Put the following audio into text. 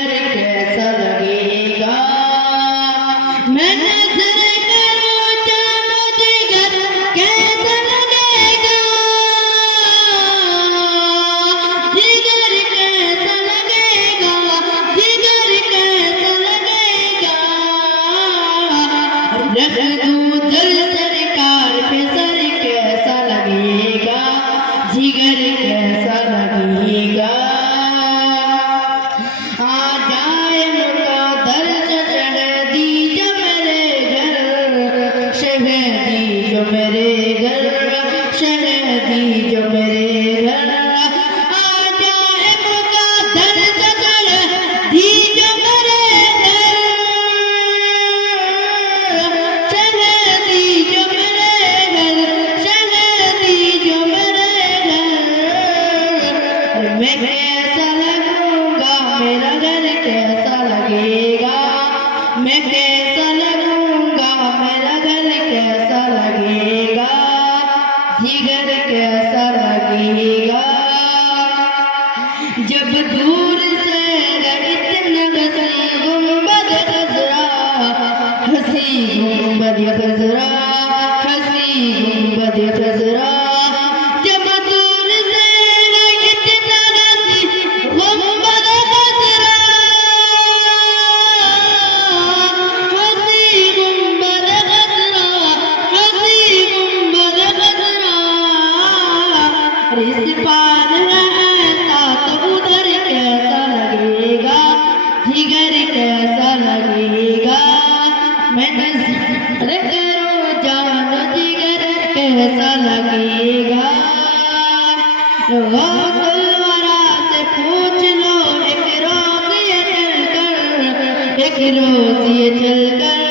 जिगर कैसा लगेगा। मैं नजर करूं जानो जिगर कैसा लगेगा। जिगर कैसा लगेगा, जिगर कैसा लगेगा। रख दूं दिल सरकार पे सर कैसा लगेगा। जिगर कैसा लगेगा। आ जाए मुक़द्दर चढ़ दीजो मेरे घर, शहदी जो मेरे घर, शहदी जो मेरे घर। आ जाए मुक़द्दर चढ़ दीजो मेरे घर, शहदी जो मेरे घर, शहदी जो मेरे घर। मैं कैसा लगूंगा, मेरा घर कैसा लगेगा। मैं कैसा लगूंगा, मेरा घर कैसा लगेगा। जिगर कैसा लगेगा। जब दूर से इतना हसी गुंबद खजरा, हसी गुंबद खजरा, हसी गुंबद खजरा। जब दूर से इतना हसी गुंबद खजरा, हसी गुंबद खजरा, हसी गुंबद खजरा। इस पार है ऐसा तो उधर कैसा लगेगा। जिगर कैसा लगेगा। मैं नज़र करूं जानो जिगर कैसा लगेगा। गौसल वरा से पूछ लो एक रोज़ ये चल कर, एक रोज़ ये चल कर।